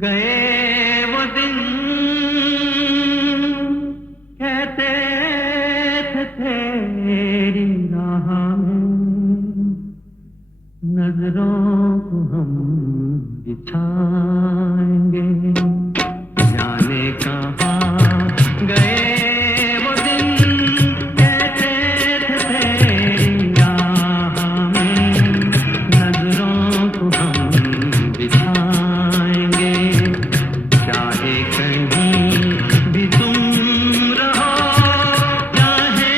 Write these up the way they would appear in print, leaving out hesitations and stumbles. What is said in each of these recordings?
गए वो दिन कहते थे तेरी राह में नजरों को हम बिछाएंगे, जाने कहाँ गए वो दिन कहते थे तेरी राह में नजरों को हम बिछाएंगे, चाहे कहीं भी तुम रहो, चाहे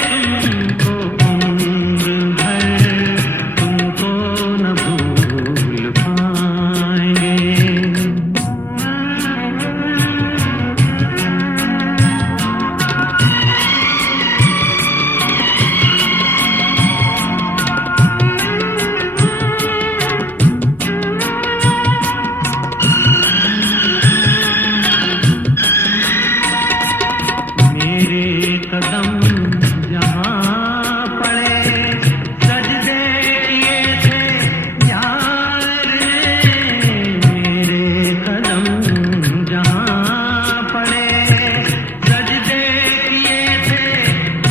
तुमको उम्र भर तुमको न भूल पाएंगे। मेरे कदम जहाँ पड़े सजदे किए थे यार ने, मेरे कदम जहाँ पड़े सजदे किए थे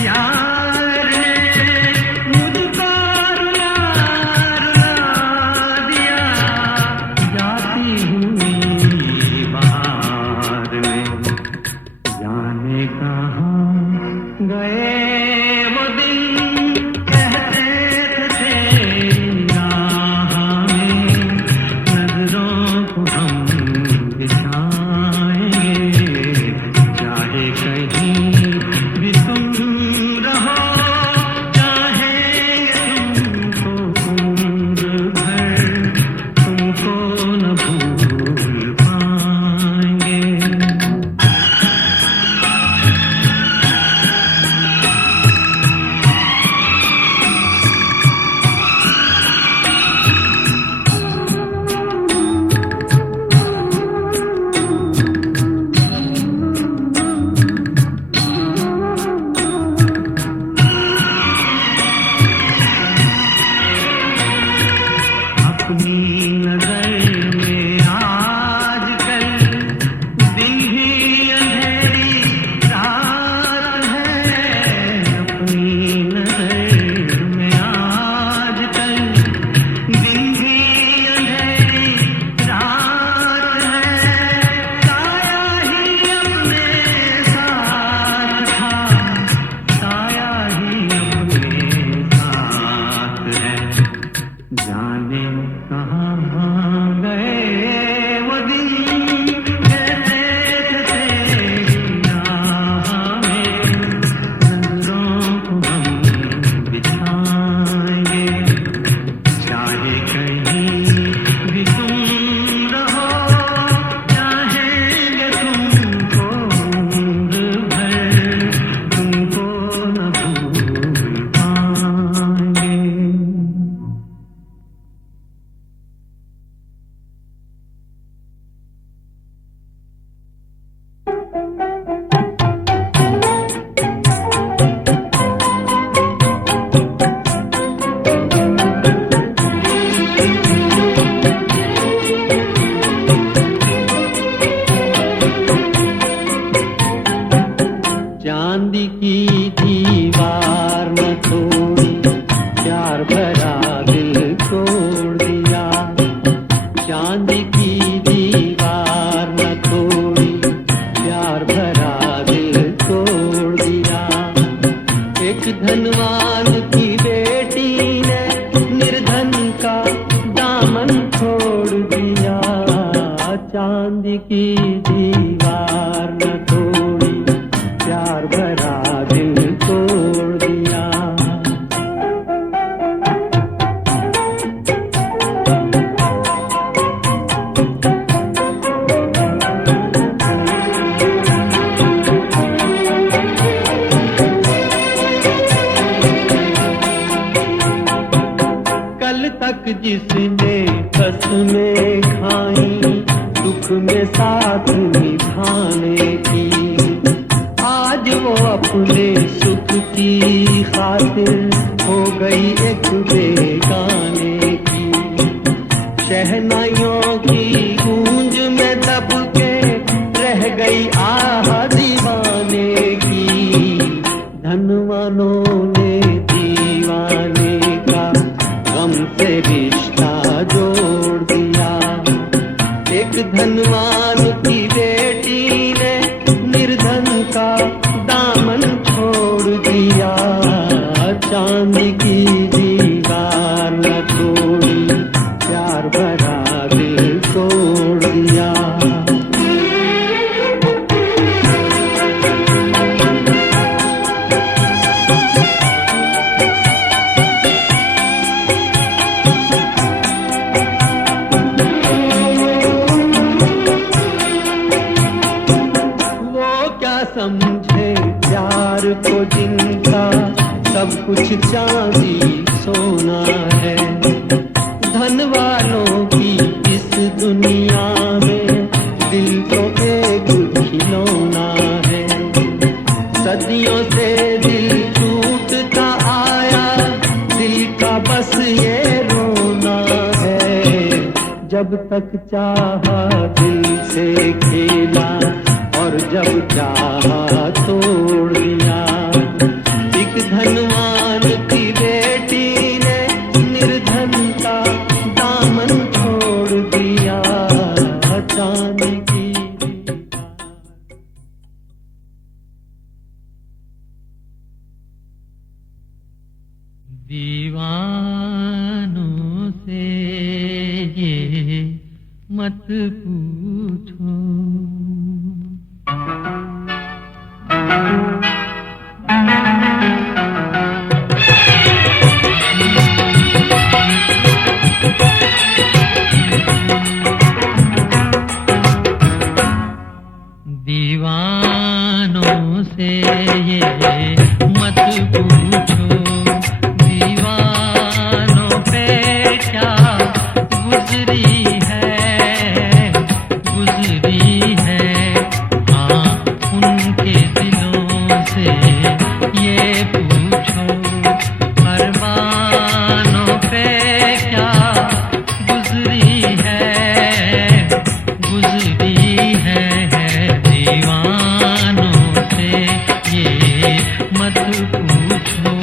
यार ने, मुझको रुला रुला दिया जाती हुई बहार में, जाने कहाँ गए वो दिन कहते थे तेरी राह में नजरों को हम बिछाएंगे, चाहे कहीं भी तुम रहो, चाहे तुमको उम्र भर तुमको न भूल पाएंगे। अपनी नजर में आजकल दिन ही अंधेरी रात है, अपनी नजर में आजकल दिन ही अंधेरी रात है, साया ही अपने साथ था, साया ही अपने साथ है, जाने कहाँ गए वो दिन कहते थे तेरी राह में नजरों को हम बिछाएंगे, चाहे कहीं भी तुम रहो, चाहेंगे तुमको उम्र भर तुमको न भूल पाएंगे। चांदी की दीवार न तोड़ी, प्यार भरा दिल तोड़ दिया, चांदी की दीवार न तोड़ी, प्यार भरा दिल तोड़ दिया, एक धनवान की बेटी ने निर्धन का दामन छोड़ दिया, चांदी की दीवार न तोड़ी, प्यार भरा दिल तोड़ दिया। कल तक जिसने कसमें खाई दुख में साथ निभाने की, आज वो अपने सुख की खातिर हो गई एक बेगाने की, शहनाइयों की गूंज में धनवान की बेटी ने निर्धन का दामन छोड़ दिया, चांदी की दीवार न तोड़ी, प्यार भरा दिल तोड़ दिया। समझे प्यार को जिनका सब कुछ चांदी सोना है, धन वालों की इस दुनिया में दिल तो एक खिलौना है। सदियों से दिल टूटता आया, दिल का बस ये रोना है। जब तक चाहा दिल से खेला और जब चाहा तोड़ दिया। एक धनवान की बेटी ने निर्धन का दामन छोड़ दिया, चांदी की दीवानों से ये मत पूछो, दीवानों से ये मत पूछो, दीवानों पे क्या गुजरी है, गुजरी है। हाँ, उनके दिलों से ये पूछो, अरमानों पे क्या गुजरी है, गुजरी है। दीवानों से ये मत पूछो।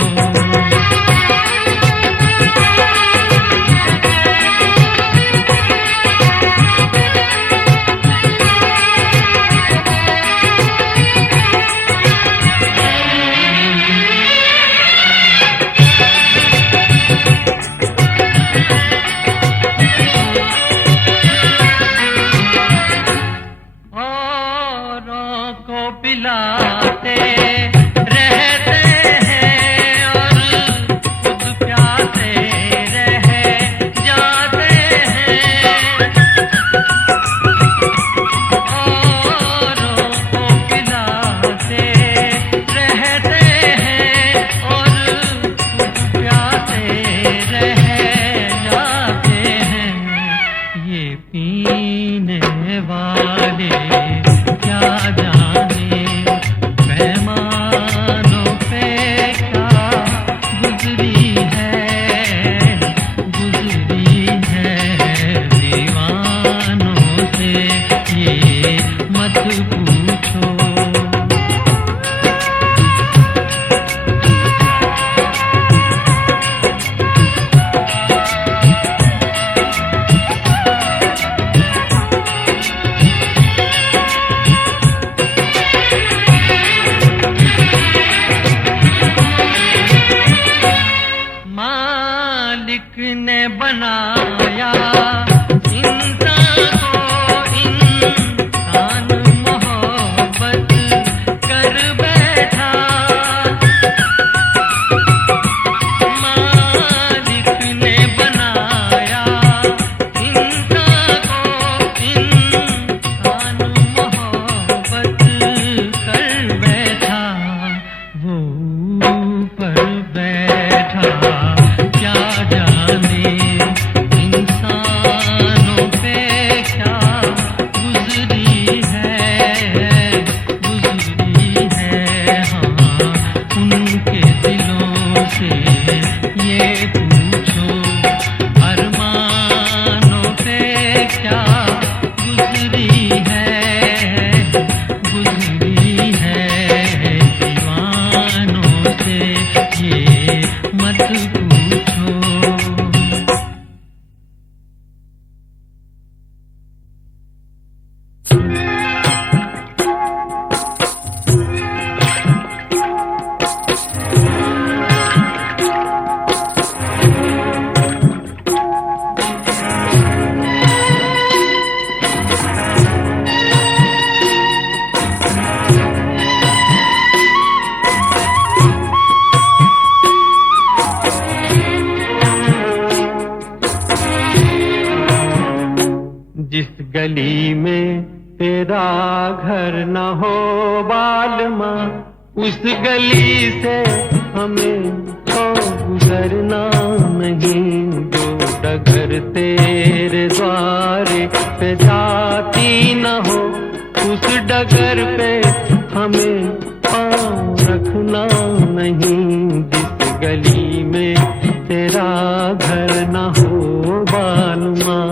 पिलाते रहते हैं और खुद प्यासे रह जाते हैं, औरों को पिलाते रहते हैं और खुद प्यासे रह जाते हैं। ये पीने वाले क्या जाने गली में तेरा घर न हो बालमा, उस गली से हमें तो गुजरना नहीं। जो डगर तेरे द्वारे पे जाती न हो, उस डगर पे हमें पाँव रखना नहीं। जिस गली में तेरा घर न हो बालमा।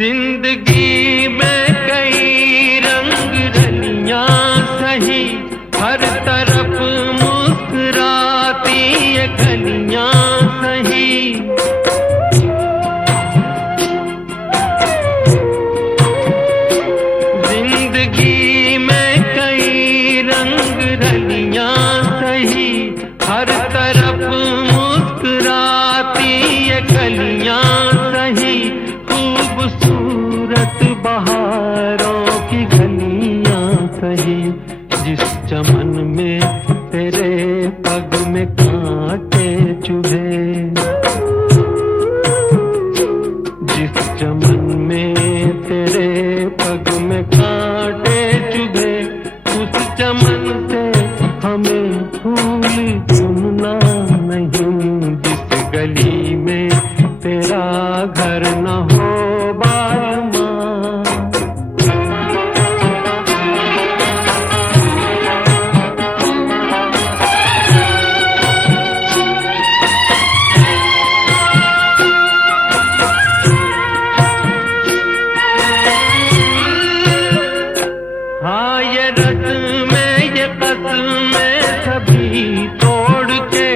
जिंदगी में कई रंग रलियां सही, हर तरफ मुस्कुराती ये गलियां सही। जिंदगी में कई रंग रलियां सही, हर तरफ मुस्कुराती ये गलियां सही। खूबसूरत बहारों की गलियां सही, जिस चमन में तेरे पग में कांटे चुभे। जिस चमन में तेरे पग में कांटे चुभे, उस चमन से हमें फूल चुनना नहीं। जिस गली में तेरा घर न हो बालमा। हाँ ये रस्म में ये कसम में सभी तोड़ के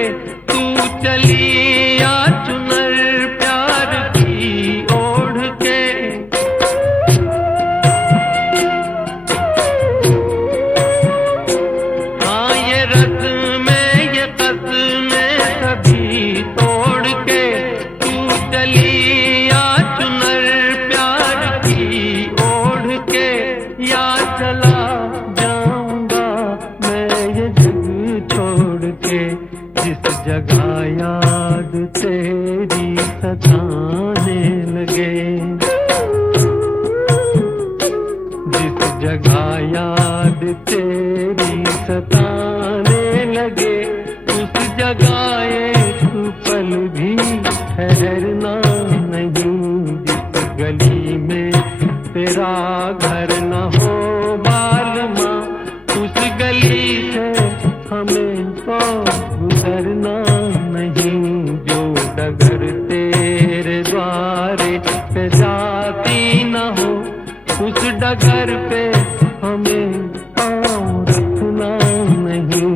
तू चली आ चुनर प्यार की ओढ़ के। हाँ ये रस्म में ये कसम में सभी तोड़ के तू चली आ चुनर प्यार की ओढ़ के। या चला जाऊंगा मैं ये जग छोड़ के, जिस जगह याद तेरी सताने लगे। जिस जगह याद तेरी सताने लगे, उस जगह एक पल भी ठहरना नहीं। जिस गली में तेरा घर न हो बालमा, उस गली से हमें तो गुजरना नहीं। जो डगर तेरे द्वारे पे जाती न हो, उस डगर पे हमें पाँव रखना नहीं।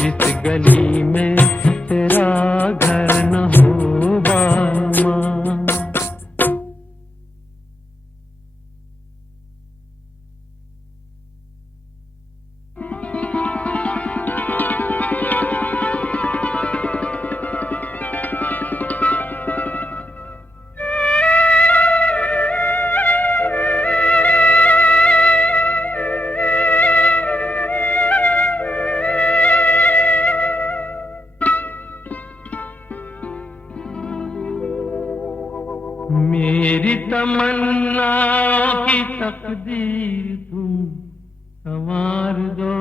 जिस गली में तेरा घर न हो बालमा। मेरी तमन्ना की तकदीर तुम संवार दो।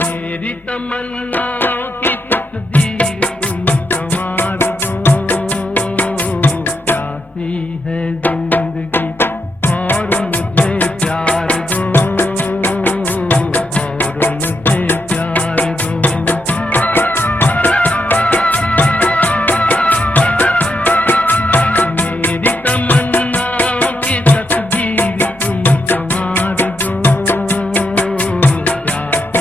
मेरी तमन्ना की तकदीर तुम संवार दो। प्यासी है जिंदगी और मुझे प्यार दो, और मुझे प्यार दो। मेरी तमन्ना की तकदीर तुम संवार दो। प्यासी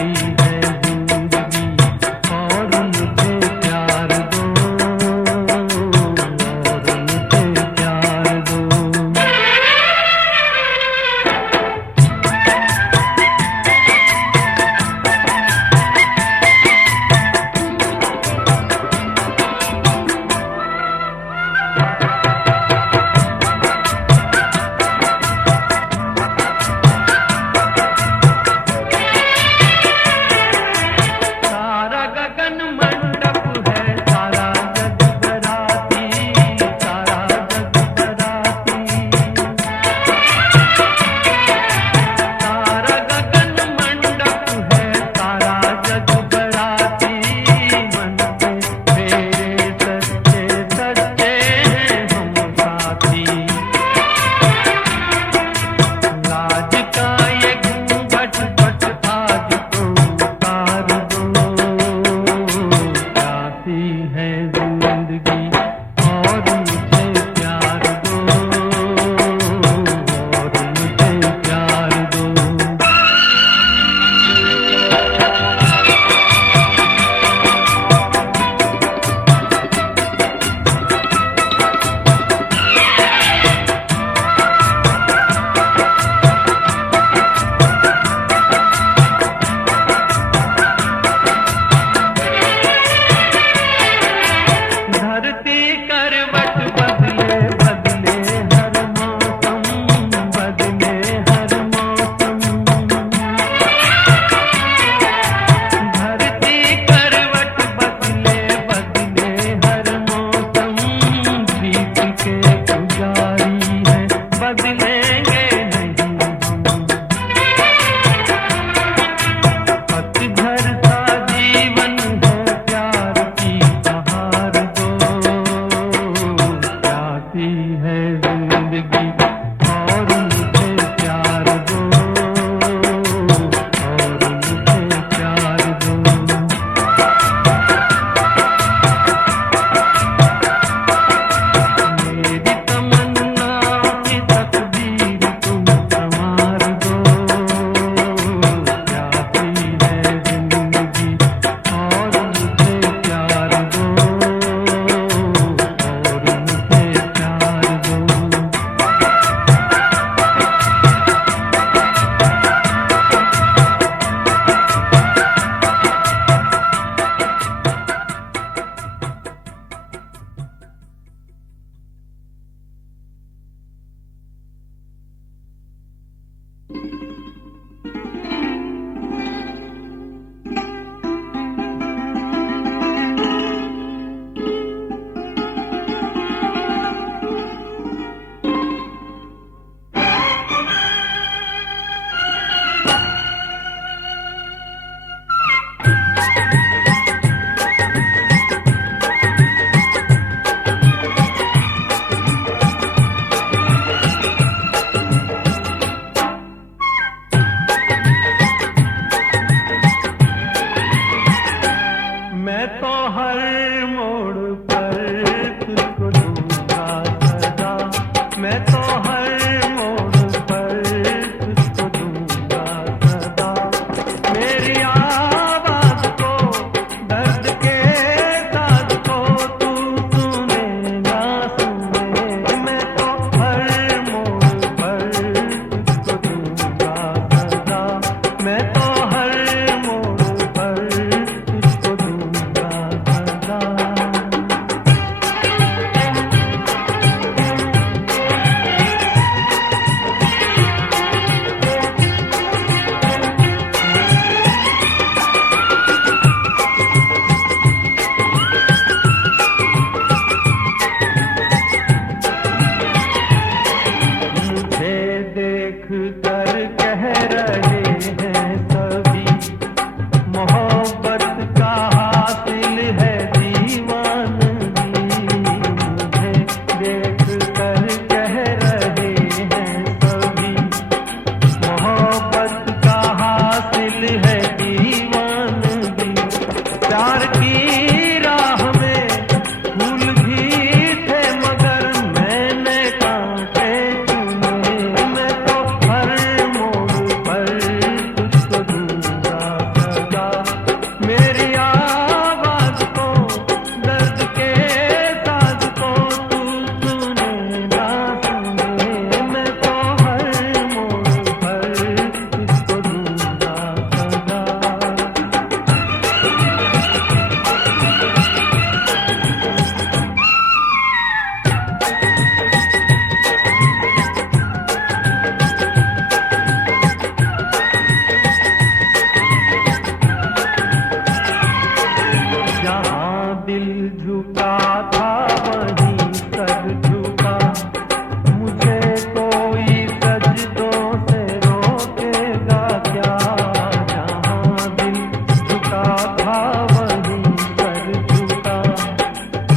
झुका था वहीं सर झुका।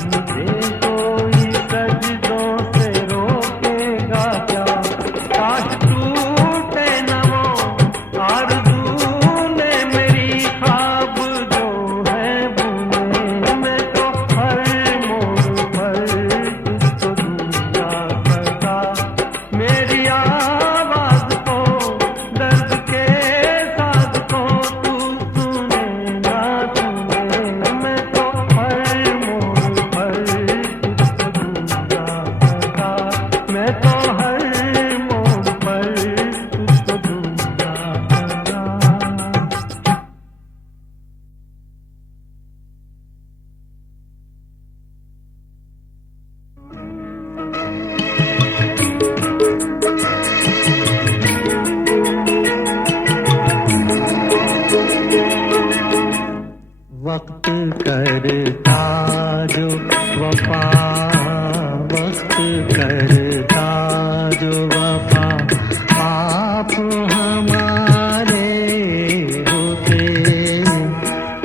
मुझे कोई सजदों से रोकेगा क्या? काश टूटे न वो आरज़ू ने मेरी, ख्वाब जो है बुने। मैं तो हर मोड़ पर तुझको दूंगा सदा, मेरी आवाज को, दर्द के साज को तू सुनेगा सुने। मैं तो हर मोड़ पर तुझको दूंगा सदा, मैं तो हर मोड़ पर तुझको दूंगा सदा। वक्त करता जो वफा, वक्त करता जो वफा, आप हमारे होते,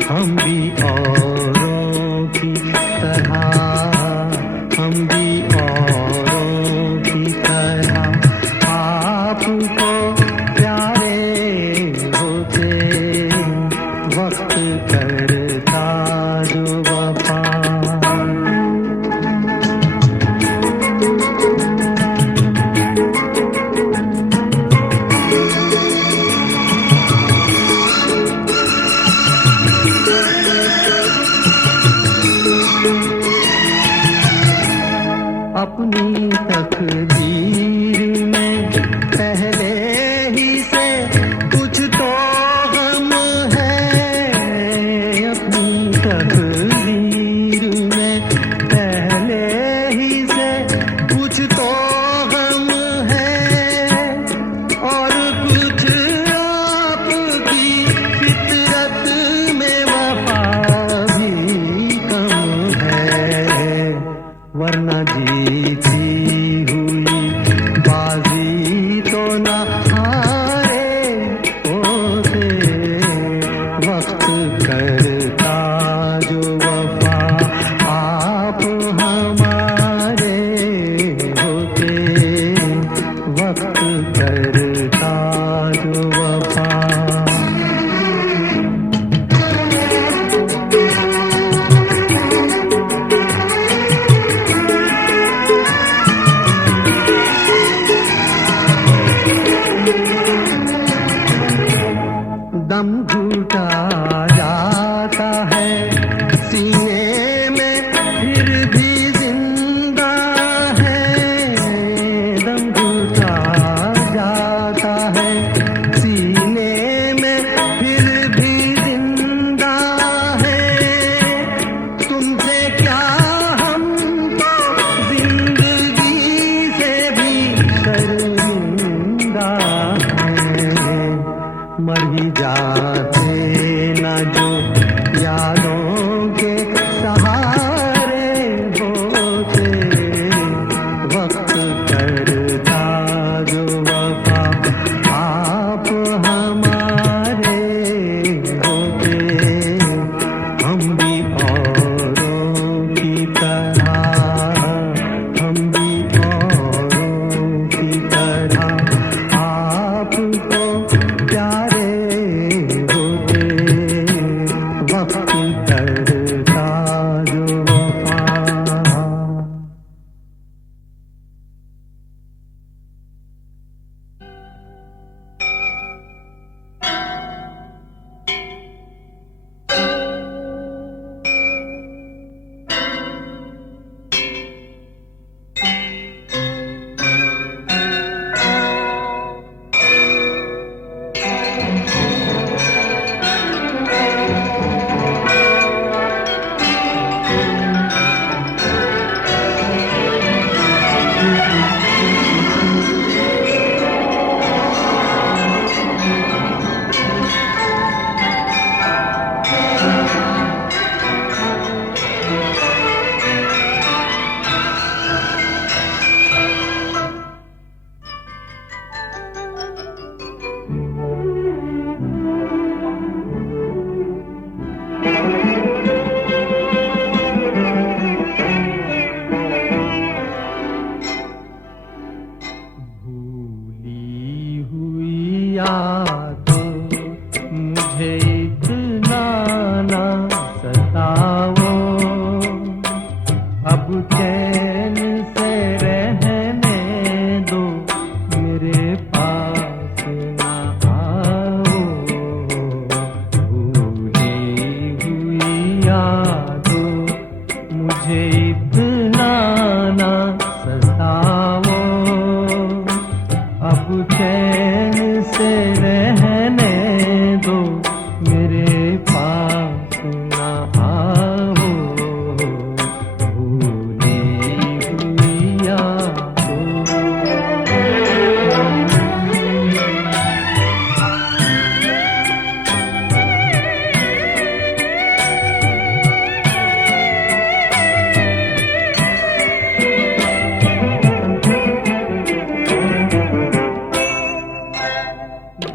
हम भी औरों की तरह, हम भी औरों की तरह आपको प्यारे होते। वक्त करता जो वफा। अपनी तकदीर में पहले ही से कुछ तो गम है। अपनी तकदीर में पहले ही से कुछ तो गम है, और कुछ आपकी फितरत में वफा भी कम है। वरना जीती हुई बाजी तो न हारे होते। वक्त करता जो वफा, आप हमारे होते। वक्त करता जो वफा। दम घुटा जा यादों मुझे इतना ना सताओ, अब चैन से रहने दो, मेरे पास ना आओ। भूली हुई यादों मुझे इतना ना सताओ, अब चैन से रहने दो, मेरे पास ना आओ। भूली हुई यादों।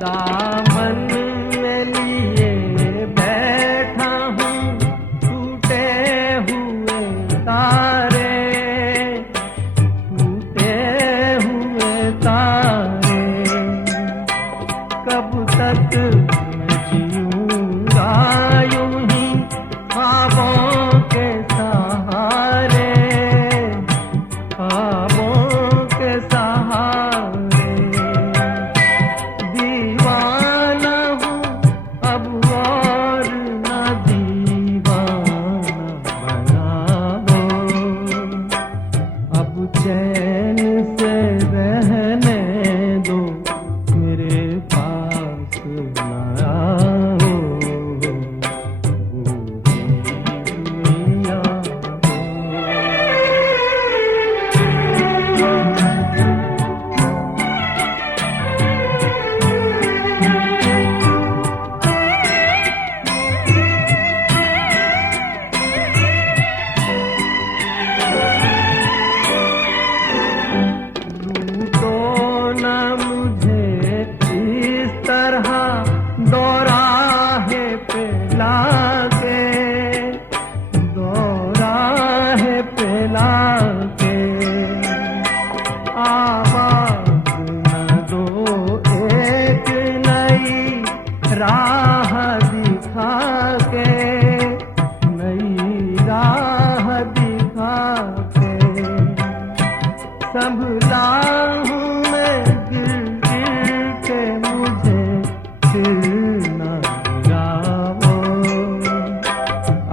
दामन में लिए बैठा हूँ टूटे हुए तारे, टूटे हुए तारे। कब तक मैं जीऊँगा यूं ही ख्वाबों के सहारे, ख्वाबों के सहारे। दीवाना हूँ अब और न दीवाना बनाओ, अब चैन से रहने दो, मेरे पास न आओ। भूली हुई यादों। लूटो न मुझे इस तरह दोराहे पे लाके, दोराहे पे लाके। आवाज न दो एक नई राह दिखा के, नई राह दिखा के। संभला हूँ मैं गिर गिर के, मुझे फिर न गिराओ,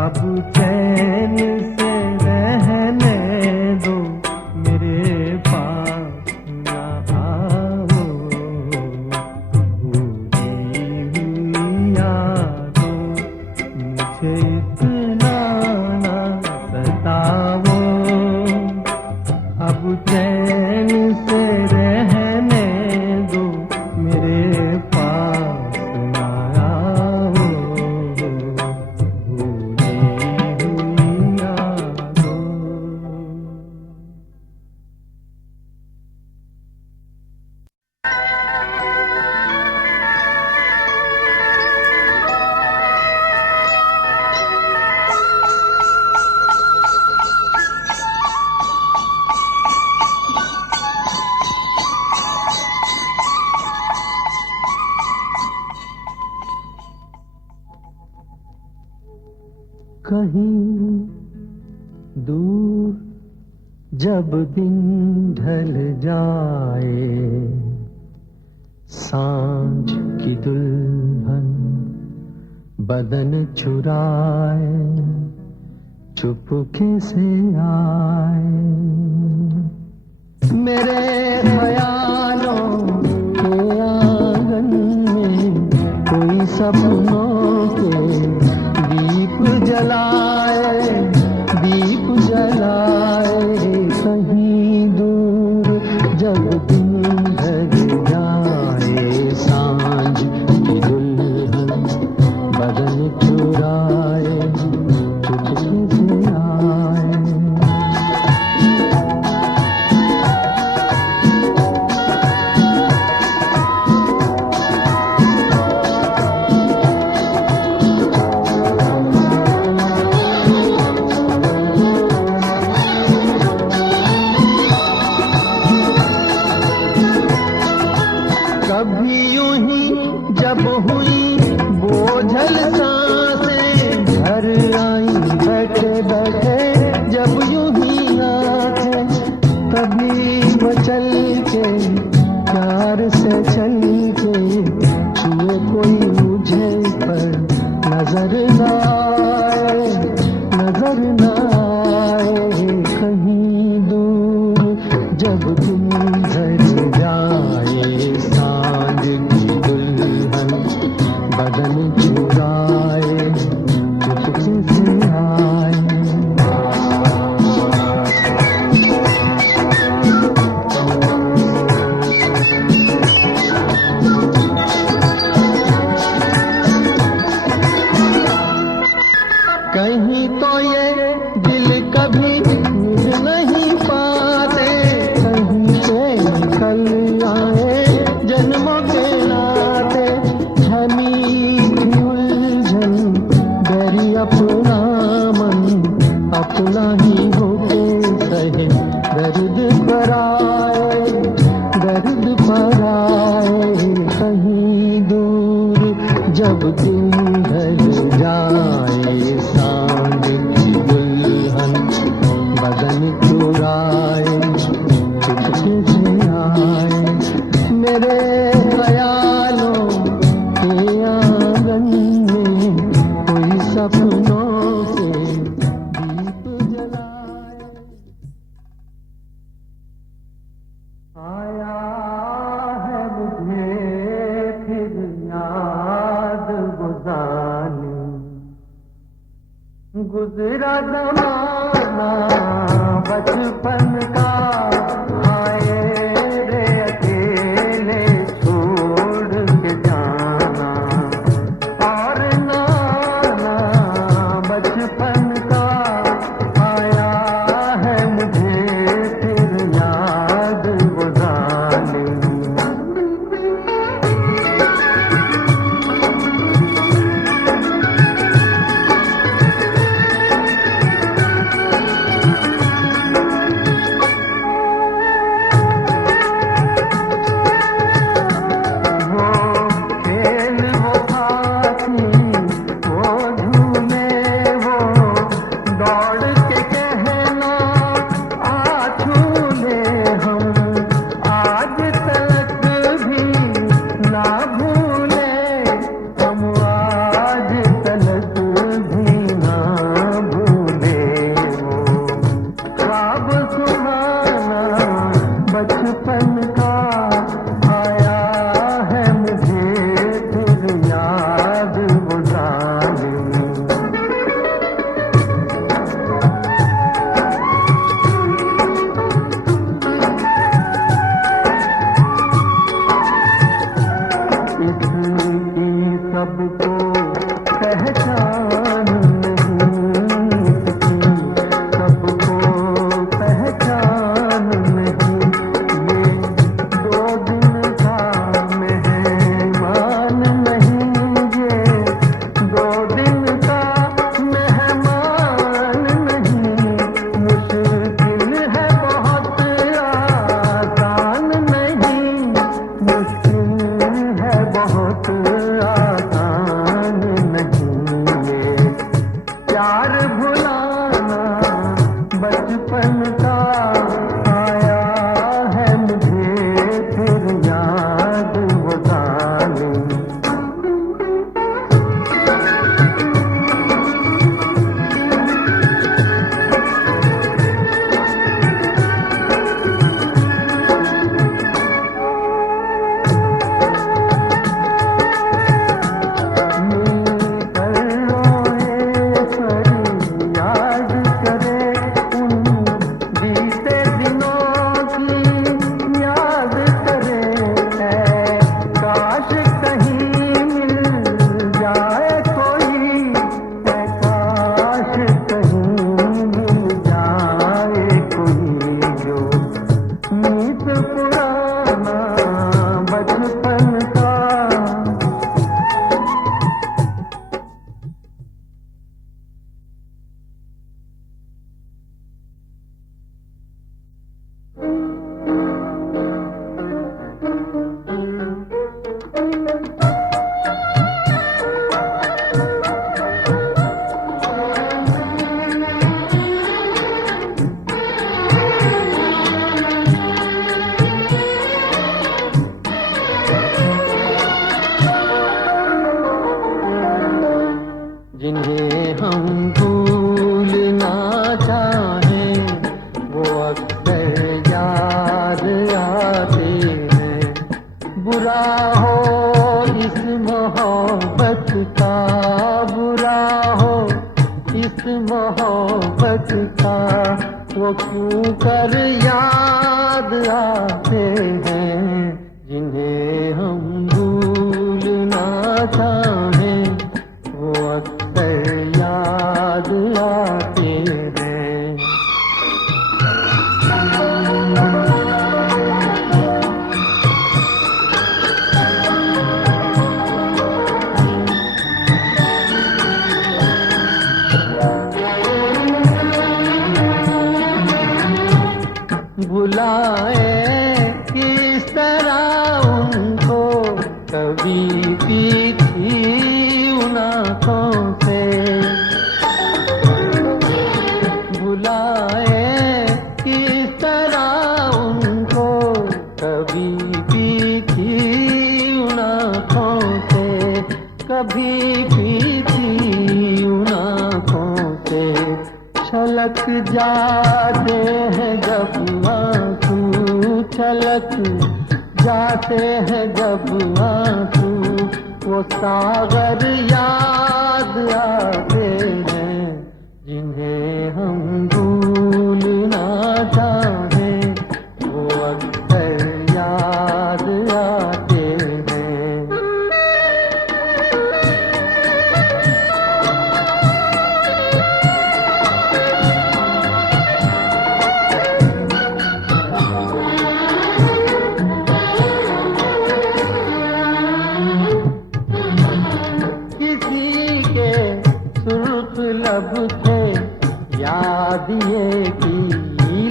अब चैन से रहने दो, मेरे पास न आओ। भूली हुई यादों मुझे इतना ना सताओ, अब चैन से रहने दो, मेरे पास ना आओ। भूली हुई यादों। कहीं दूर जब दिन ढल जाए, सांझ की दुल्हन बदन चुराए, चुपके से आए। मेरे ख्यालों के आंगन में कोई सपनों के दीप जलाए, दीप जलाए। कहीं दूर जब दिन ढल जाए, सांझ की दुल्हन बदन चुराए, चुपके से आए। आई बैठे बैठे जब यूं ही आंखें, तभी वो चल के प्यार से चल के छुए कोई मुझे पर नजर ना आए, नजर ना आए कहीं दूर। जब तुम घर जाए सांझ की दुल्हन बदन चुराए चुपके से आए। कहीं तो ये दिल कभी मिल नहीं पाते, कहीं से निकल आए जन्मों के नाते। है मीठी उलझन गहरी अपना मन, अपना ही होके सहे दर्द पर आए, दर्द पर आए कहीं दूर। जब तुम घर जाए सांझ की दुल्हन बदन चुराए चुपके से आए। मेरे ख्यालों के आंगन में कोई सपनों से दीप जलाए। आया है मुझे फिर याद गुजारनी, गुजरा जमाना बचपन का। आए रे अकेले छोड़ के जाना, और नाना बचपन का आया है मुझे फिर याद गुजारनी। वो खेल वो खाती वो झूले वो जिन्हें हम भूलना चाहें वो अक्सर याद आते हैं। बुरा हो इस मोहब्बत का, बुरा हो इस मोहब्बत का, वो क्यों कर याद आते हैं। जिन्हें हम भूलना चाहें वो अक्सर याद आते हैं। बुलाए किस तरह उनको, कभी पीछी उन आँखों से। बुलाए किस तरह उनको, कभी पीछी उन आँखों से, कभी पीछी उन आँखों से। छलक जाते हैं जब आंसू, छलक जाते हैं जब आंसू, वो सागर याद आते हैं। जिन्हें हम भूलना चाहें वो अक्सर याद आते हैं। लब थे याद ये की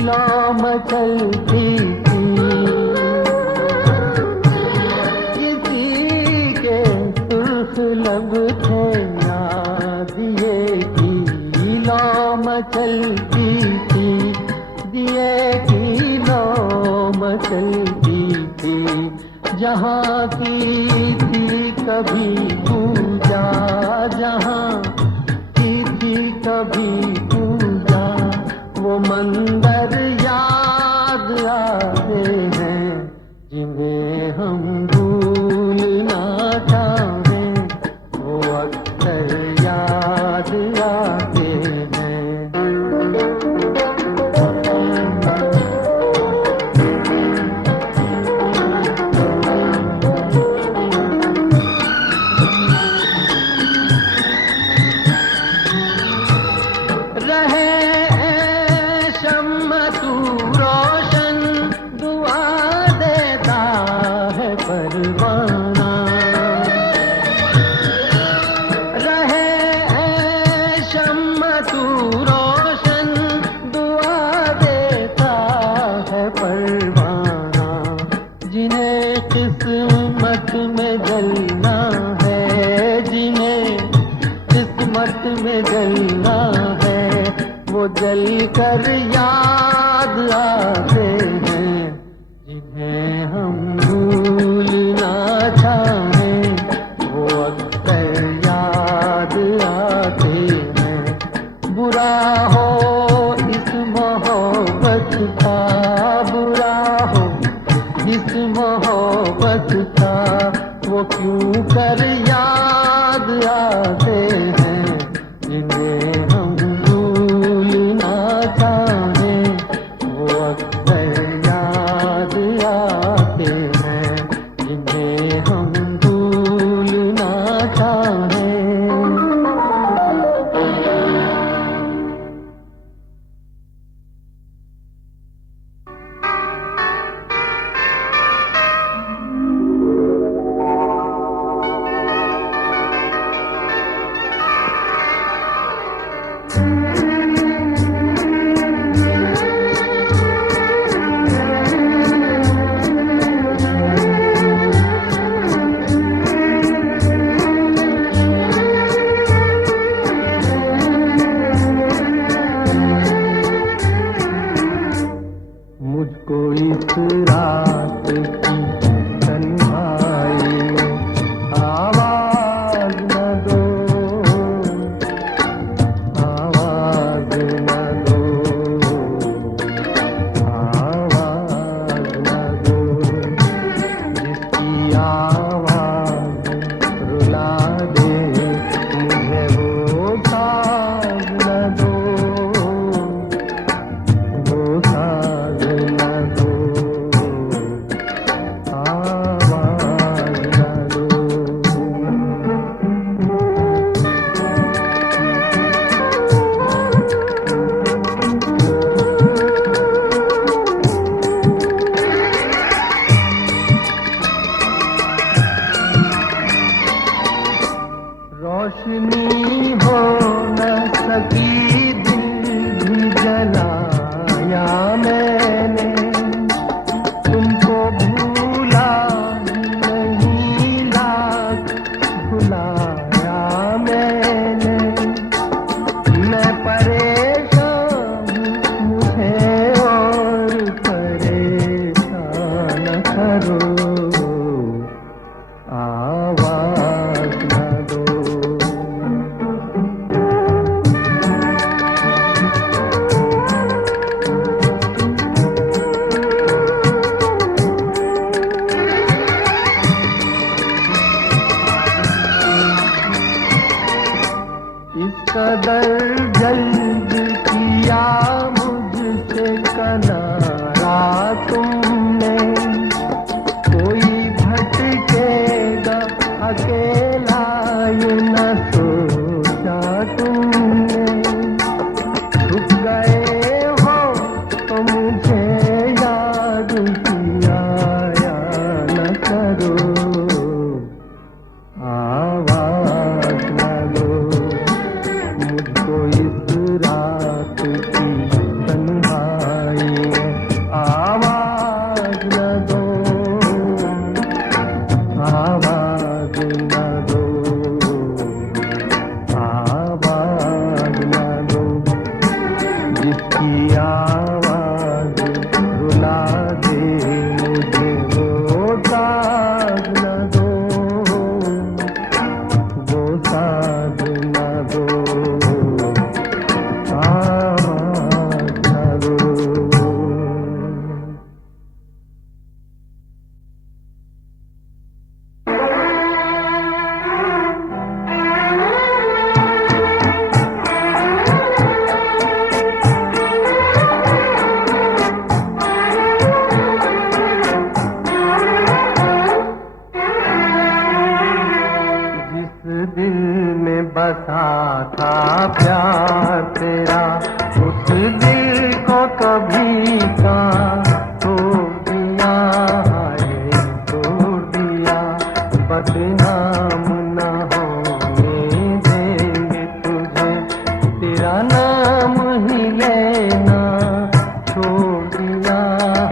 लो मचलती थी, किसी के सुर्ख लब थे याद ये की लो मचलती थी, दिए की लो मचलती थी। जहाँ की थी कभी पूजा, जहाँ कभी पूजा, वो मंदिर याद आते हैं। जिन्हें हम भूलना चाहें वो अक्सर याद आते हैं। किस्मत में जलना है, जिन्हें किस्मत में जलना है, वो जल कर याद आते हैं। जिन्हें हम भूलना चाहें वो अक्सर याद आते हैं। बुरा हो इस मोहब्बत का, बुरा हो इस मोहब्बत का, वो क्यों कर याद आते हैं। जिन्हें हम भूलना चाहें वो अक्सर याद आते हैं। जिन्हें हम भूलना चाहें। सकी दिल भी जलाया मैंने, तुमको भूला नहीं लाख भुलाया मैंने। मैं परेशान हूँ, मुझे और परेशान करो, आवाज न दो। इस कदर जल्द किया मुझसे किनारा तुमने, कोई भटकेगा अकेला ये न सोचा तुमने। छुप गए हो तो मुझे याद किया या न करो, आवाज न दो। मुझको इस रात की तन्हाई में आवाज न दो, आवाज न दो, आवाज न दो। जिसकी आवाज रुला दे मुझे वो साज न दो, वो साज न दो, आवाज न दो। जिस दिल में बसा था प्यार तेरा, उस दिल को कभी का तोड़ दिया है, तोड़ दिया। बदनाम न होने देंगे तुझे, तेरा नाम ही लेना छोड़ दिया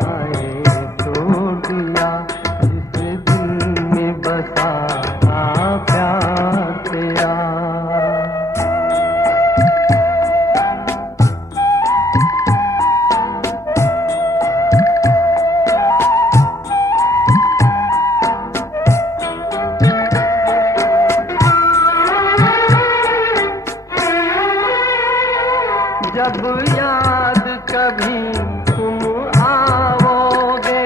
है, छोड़ दिया। जिस दिल में बसा था प्यार तेरा। जब याद कभी तुम आओगे,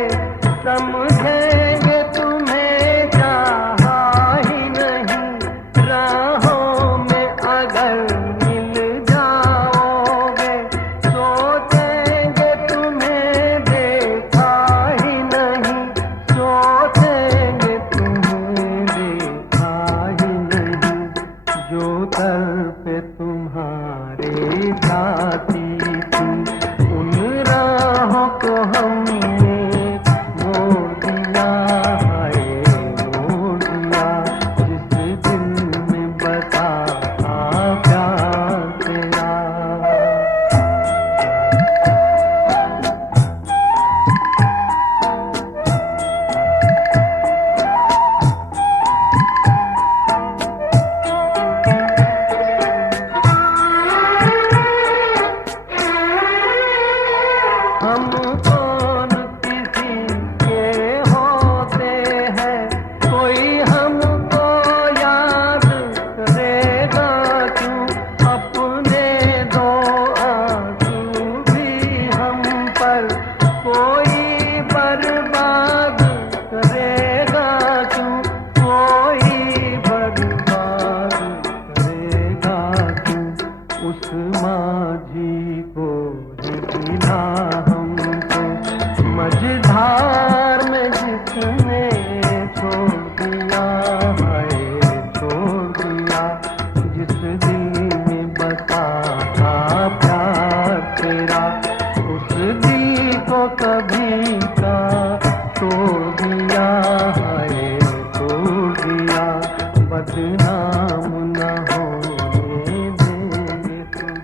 समझेंगे तुम्हें चाहा ही नहीं। राहों में अगर मिल जाओगे, सोचेंगे तुम्हें देखा ही नहीं, सोचेंगे तुम्हें देखा ही नहीं। जो दर पे तुम्हारे जाती थी, उन राहों को हमने मोड़ दिया है, मोड़ दिया। जिस दिल में बसा था प्यार तेरा। हम कौन किसी के होते हैं, कोई हमको याद करेगा क्यों। अपने दो आंसू भी हम पर कोई बर्बाद करेगा क्यों, कोई बर्बाद करेगा क्यों। उस माझी को गिला हमको मझधार में जिसने छोड़ दिया है, छोड़ दिया। जिस दिल में बसा था प्यार तेरा, उस दिल को कभी का तोड़ दिया है, तोड़ दिया। बदनाम न होने देंगे तुम।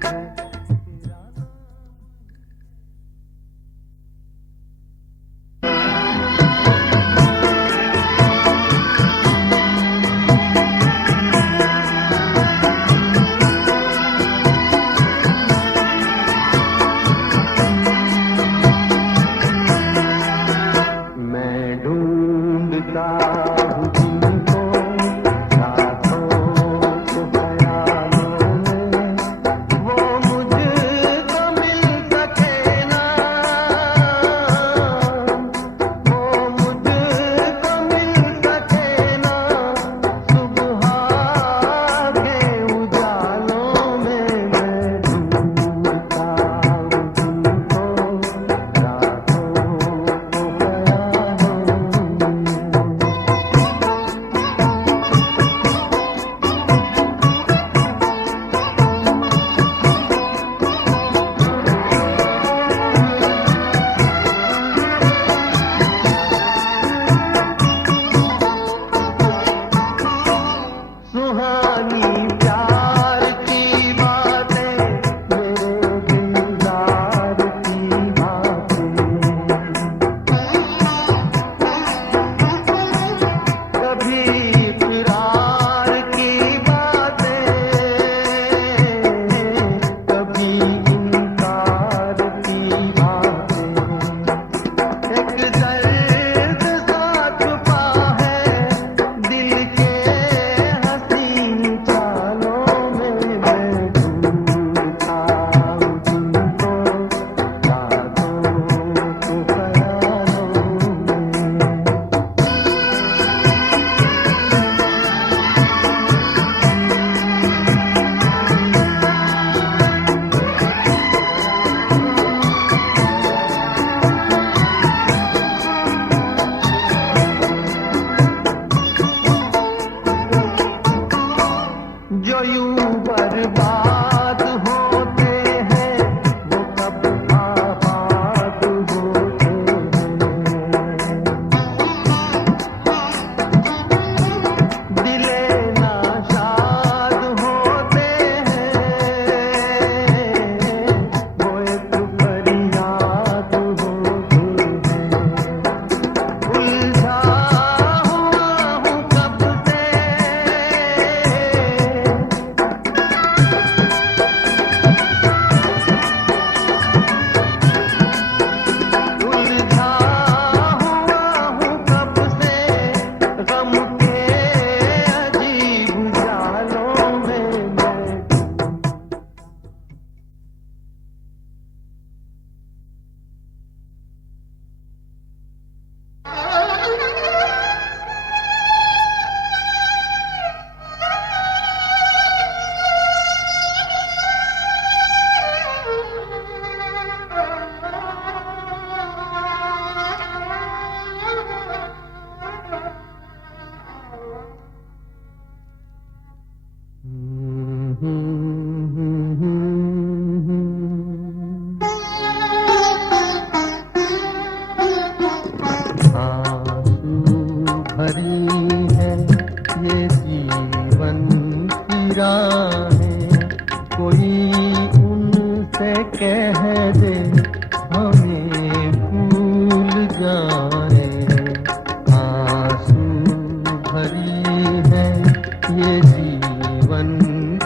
उनसे कह दे हमें भूल जाए। आंसू भरी है ये जीवन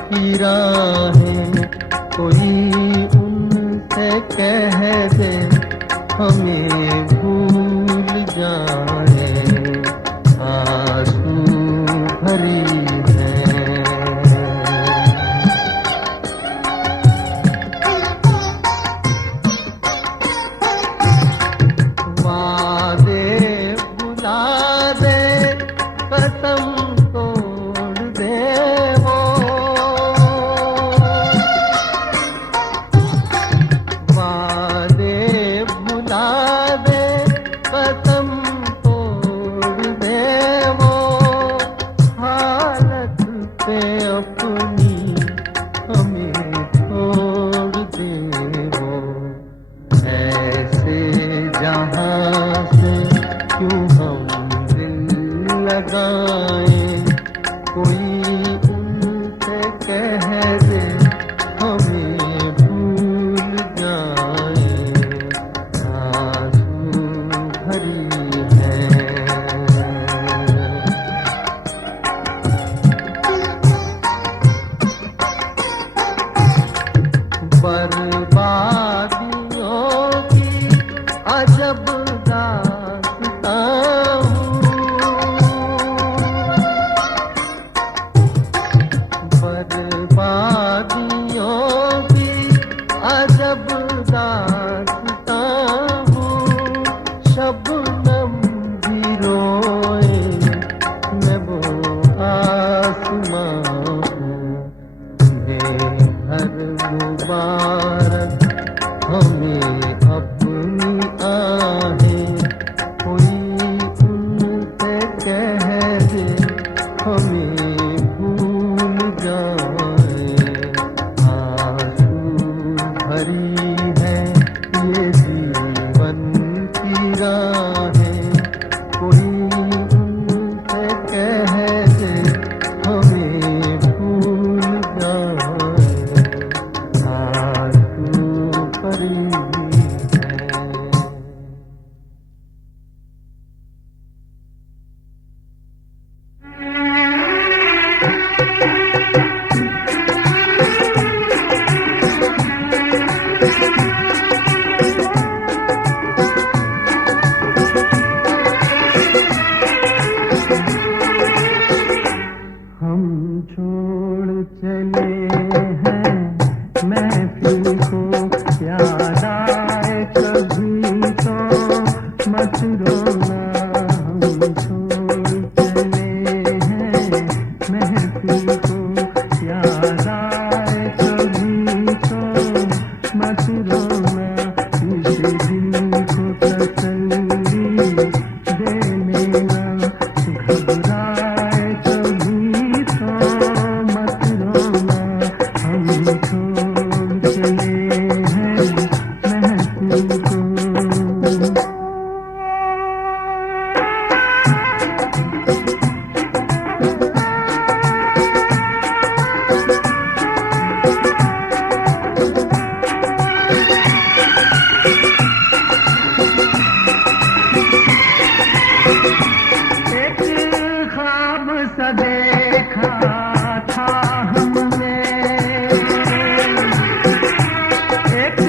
की राहें, कोई उनसे कह दे हमें भूल जाए। आंसू भरी है। वादे बुला दे, कसम तोड़ दे वो। वादे बुला दे, कसम तोड़ दे वो। हालत पे अपनी हमें छोड़ दे वो। ऐसे जहाँ से क्यों हम दिल लगाएं, कोई उनसे कह दे हमें भूल जाए। आंसू भरी है। बर्बादियों की अजब दास्तां हूँ। बर्बादियों की अजब दास्तां हूँ। शबनम भी रोए, मैं वो आसमां हूँ। हर मुबारक हमें अपनी आहें, कोई उनसे कह दे हमें भूल जाए। आंसू भरी है ये जीवन की राहें, कोई उनसे कह दे हमें भूल जाए। आंसू भरी है। हम छोड़ चले हैं महफिल को, याद आए कभी तो मत रोना। हम छोड़ चले हैं महफिल को, याद आए कभी तो मत रोना। इस दिल को तसल्ली देने ना, घबराए कभी तो मत रोना। हम छोड़ चले हैं महफिल को। एक ख्वाब सा देखा था हमने, एक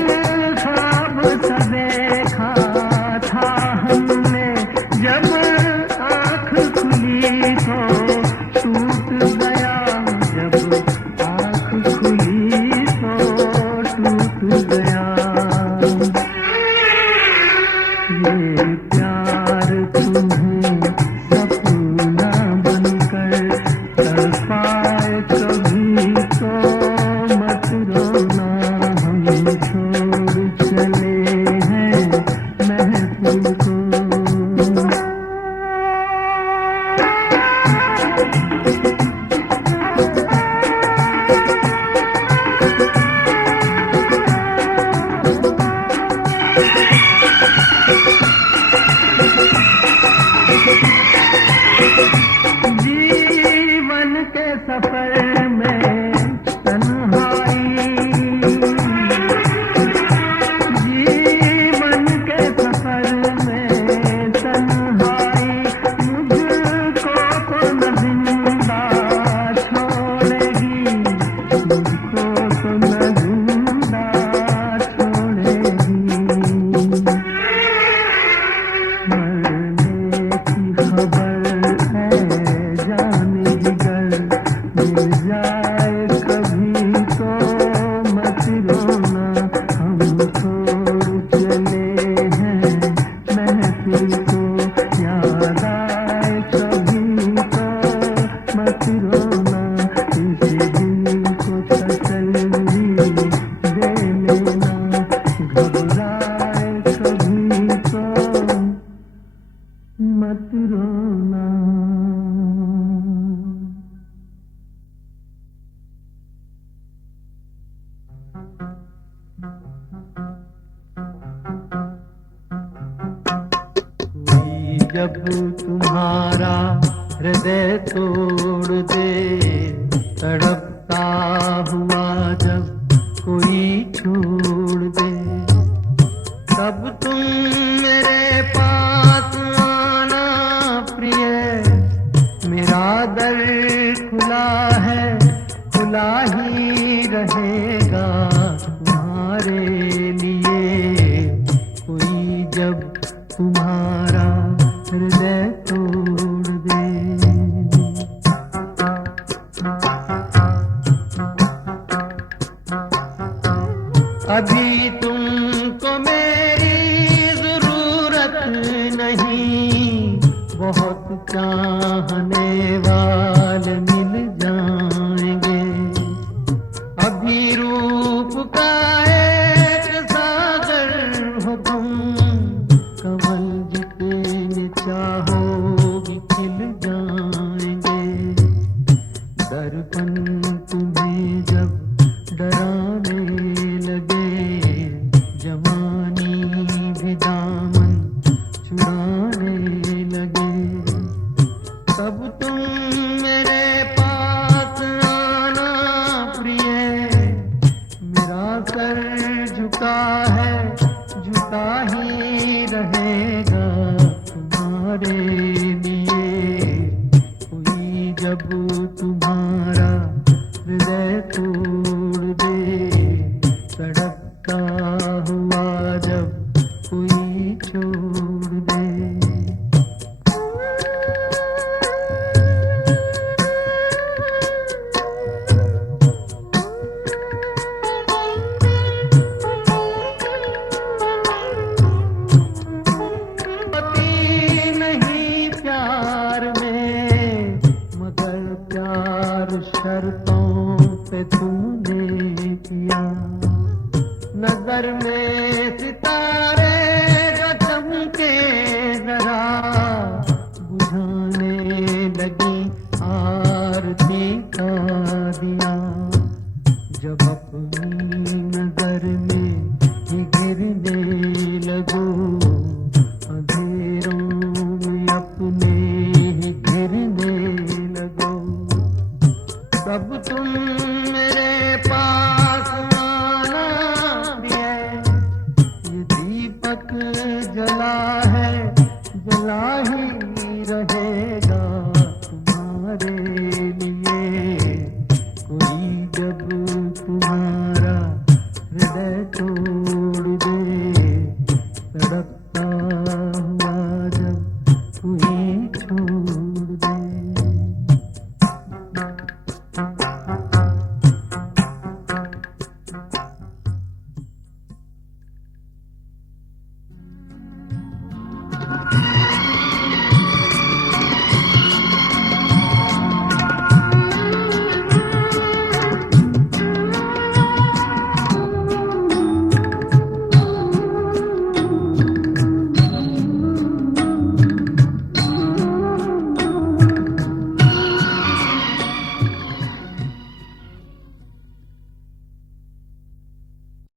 जब तुम्हारा हृदय तोड़ दे, तड़पता हुआ जब कोई छोड़ दे, तब तुम मेरे पास आना प्रिय। मेरा दर खुला है, खुला ही रहेगा तुम्हारे लिए। कोई जब तुम्हारा हृदय तोड़ दे। अभी तुमको मेरी जरूरत नहीं, बहुत चाहने वाले मिल जाएंगे। अभी रूप का एक सागर हो तुम, कमल जितने चाहोगे खिल जाएंगे। दर्पण तुम्हें जब डराने लगे, जवानी भी दामन छुड़ाने लगे, तब तुम मेरे पास आना प्रिय। मेरा सर झुका है, झुका ही रहेगा तुम्हारे लिए। कोई जब तुम्हारा हृदय तोड़ दे, तड़पता हुआ जब कोई छोड़ दे। पति नहीं प्यार में, मगर प्यार शर्तों पे तूने किया। नजर में सितारे जो चमके जरा, बुझाने लगी आरती का दिया। जब अपनी नजर में ही गिरने लगो, अंधेरों में अपने ही गिरने लगो, तब तुम मेरे पास आना प्रिय। ये दीपक जला है, जला ही रहेगा तुम्हारे लिए। कोई जब तुम्हारा हृदय तोड़